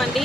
అండి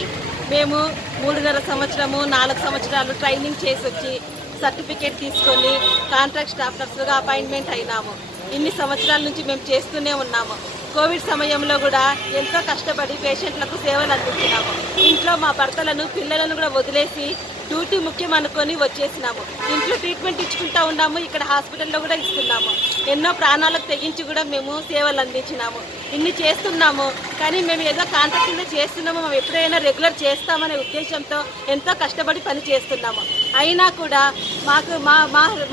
మేము 3.5 సంవత్సరము 4 సంవత్సరాలు ట్రైనింగ్ చేసి వచ్చి సర్టిఫికేట్ తీసుకొని కాంట్రాక్ట్ స్టాఫ్ నర్సులుగా అపాయింట్మెంట్ అయినాము. ఇన్ని సంవత్సరాల నుంచి మేము చేస్తూనే ఉన్నాము. కోవిడ్ సమయంలో కూడా ఎంతో కష్టపడి పేషెంట్లకు సేవలు అందించినాము. ఇంట్లో మా భర్తలను పిల్లలను కూడా వదిలేసి డ్యూటీ ముఖ్యం అనుకొని వచ్చేసినాము. ఇంట్లో ట్రీట్మెంట్ ఇచ్చుకుంటూ ఉన్నాము, ఇక్కడ హాస్పిటల్లో కూడా ఇస్తున్నాము. ఎన్నో ప్రాణాలకు తెగించి కూడా మేము సేవలు అందించినాము. ఇన్ని చేస్తున్నాము, కానీ మేము ఏదో కాంట్రాక్ట్ కింద చేస్తున్నాము, మేము ఎప్పుడైనా రెగ్యులర్ చేస్తామనే ఉద్దేశంతో ఎంతో కష్టపడి పని చేస్తున్నాము. అయినా కూడా మాకు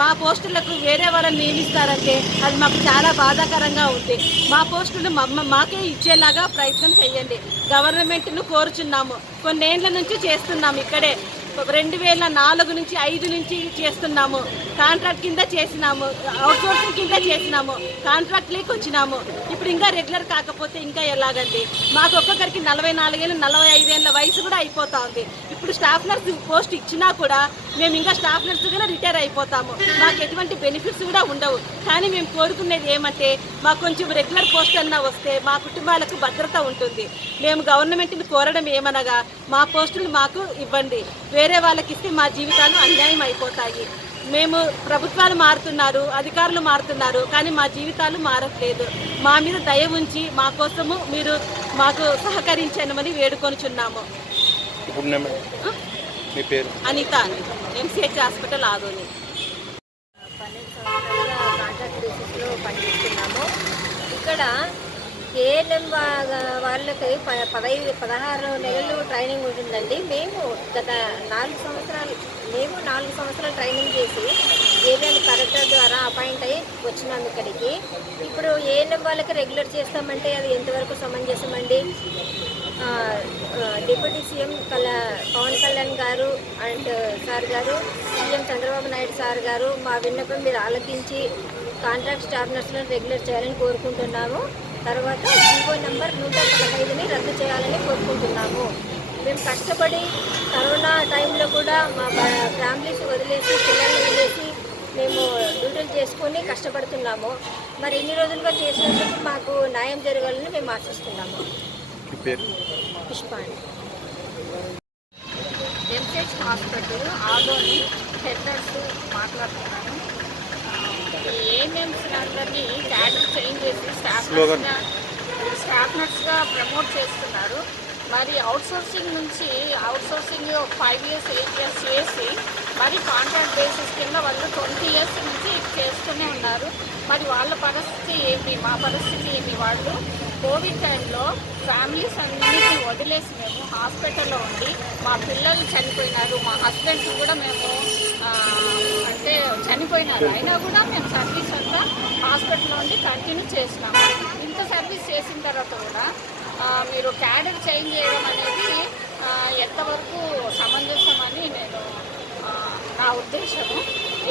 మా పోస్టులకు వేరే వాళ్ళని నియమిస్తారంటే అది మాకు చాలా బాధాకరంగా ఉంది. మా పోస్టులు మాకే ఇచ్చేలాగా ప్రయత్నం చేయండి. గవర్నమెంట్ను కోరుచున్నాము. కొన్నేళ్ల నుంచి చేస్తున్నాము. ఇక్కడే 2004 నుంచి 5 నుంచి చేస్తున్నాము. కాంట్రాక్ట్ కింద చేసినాము, అవుట్సోర్సింగ్ కింద చేసినాము, కాంట్రాక్ట్ లేక వచ్చినాము. ఇప్పుడు ఇంకా రెగ్యులర్ కాకపోతే ఇంకా ఎలాగండి? మాకు ఒక్కొక్కరికి 44 ఏళ్ళు 45 ఏళ్ళ వయసు కూడా అయిపోతా ఉంది. ఇప్పుడు స్టాఫ్ నర్స్ పోస్ట్ ఇచ్చినా కూడా మేము ఇంకా స్టాఫ్ నర్సుగానే రిటైర్ అయిపోతాము. మాకు ఎటువంటి బెనిఫిట్స్ కూడా ఉండవు. కానీ మేము కోరుకునేది ఏమంటే మాకు కొంచెం రెగ్యులర్ పోస్ట్ అన్నా వస్తే మా కుటుంబాలకు భద్రత ఉంటుంది. మేము గవర్నమెంట్ని కోరడం ఏమనగా మా పోస్టులు మాకు ఇవ్వండి, వేరే వాళ్ళకి ఇస్తే మా జీవితాలు అన్యాయం అయిపోతాయి. మేము ప్రభుత్వాలు మారుతున్నారు, అధికారులు మారుతున్నారు, కానీ మా జీవితాలు మారట్లేదు. మా మీద దయ ఉంచి మా కోసము మీరు మాకు సహకరించమని వేడుకొనిచున్నాము. అనిత అండి, ఎంసీహెచ్ హాస్పిటల్ ఆదోని. 12 సంవత్సరాలుగా కాంట్రాక్ట్ బేసిస్లో పనిచేస్తున్నాము. ఇక్కడ కేఎల్ఎం వాళ్ళకి 16 నెలలు ట్రైనింగ్ ఉంటుందండి. మేము గత 4 సంవత్సరాలు ట్రైనింగ్ చేసి ఏదైనా కలెక్టర్ ద్వారా అపాయింట్ అయ్యి వచ్చినాము ఇక్కడికి. ఇప్పుడు ఏఎన్ఎం వాళ్ళకి రెగ్యులర్ చేస్తామంటే అది ఎంతవరకు సమంజసమండి? డిప్యూటీ సీఎం పవన్ కళ్యాణ్ గారు అండ్ సార్ గారు, సీఎం చంద్రబాబు నాయుడు సార్ గారు మా విన్నపం మీరు ఆలకించి కాంట్రాక్ట్ స్టాఫ్ నర్సులను రెగ్యులర్ చేయాలని కోరుకుంటున్నాము. తర్వాత జీవో నెంబర్ 115ని రద్దు చేయాలని కోరుకుంటున్నాము. మేము కష్టపడి కరోనా టైంలో కూడా మా ఫ్యామిలీస్ వదిలేసి పిల్లల్ని వదిలేసి మేము డ్యూటీలు చేసుకొని కష్టపడుతున్నాము. మరి ఇన్ని రోజులుగా చేసినందుకు మాకు న్యాయం జరగాలని మేము ఆశిస్తున్నాము. Pushpani, MCH hospital Adoni head nurse మాట్లాడుతున్నాను. ఏఎన్ఎంస్ అందరినీ క్యాడర్ చేంజ్ చేసి స్టాఫ్ నర్స్గా ప్రమోట్ చేస్తున్నారు. మరి అవుట్సోర్సింగ్ 5 years 8 years చేసి మరి కాంట్రాక్ట్ బేసిస్ కింద వాళ్ళు 20 years నుంచి చేస్తూనే ఉన్నారు. మరి వాళ్ళ పరిస్థితి ఏంటి, మా పరిస్థితి ఏంటి? వాళ్ళు కోవిడ్ టైంలో ఫ్యామిలీస్ అన్నిటిని వదిలేసి మేము హాస్పిటల్లో ఉండి మా పిల్లలు చనిపోయినారు, మా హస్బెండ్స్ కూడా మేము అంటే చనిపోయినారు. అయినా కూడా మేము సర్వీస్ అంతా హాస్పిటల్లో ఉండి కంటిన్యూ చేసినాము. ఇంత సర్వీస్ చేసిన తర్వాత కూడా మీరు క్యాడర్ చేంజ్ చేయడం అనేది ఎంతవరకు సమంజసమని నా ఉద్దేశము.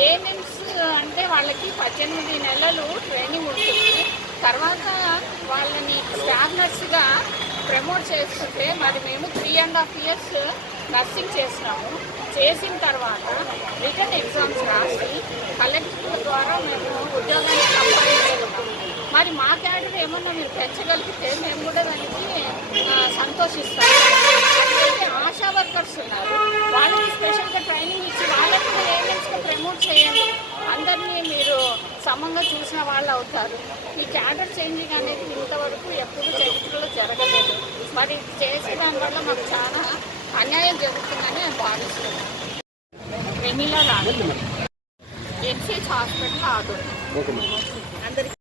ఏఎన్ఎంస్ అంటే వాళ్ళకి 18 నెలలు ట్రైనింగ్ ఉంటుంది. తర్వాత వాళ్ళని స్టాఫ్ నర్స్గా ప్రమోట్ చేస్తుంటే మరి మేము 3.5 years నర్సింగ్ చేసినాము. చేసిన తర్వాత రిటర్న్ ఎగ్జామ్స్ రాసి కలెక్టర్ ద్వారా మేము ఉద్యోగాన్ని సంపాదించుకున్నాము. మరి మా క్యాడర్ ఏమన్నా మీరు పెంచగలిగితే మేము కూడా దానికి సంతోషిస్తాము. అయితే ఆశా వర్కర్స్ ఉన్నారు, వాళ్ళకి స్పెషల్గా ట్రైనింగ్ ఇచ్చి వాళ్ళకి కూడా ఏఎన్ఎంస్గా ప్రమోట్ చేయండి. అందరినీ మీరు సమంగా చూసిన వాళ్ళు అవుతారు. ఈ క్యాడర్ చేంజింగ్ అనేది ఇంతవరకు ఎప్పుడు చరిత్రలో జరగలేదు. మరి చేసే దానివల్ల మాకు చాలా అన్యాయం జరుగుతుందని నేను భావిస్తున్నాను. వెనిలా రాదు, ఎంసీహెచ్ హాస్పిటల్ ఆదోని.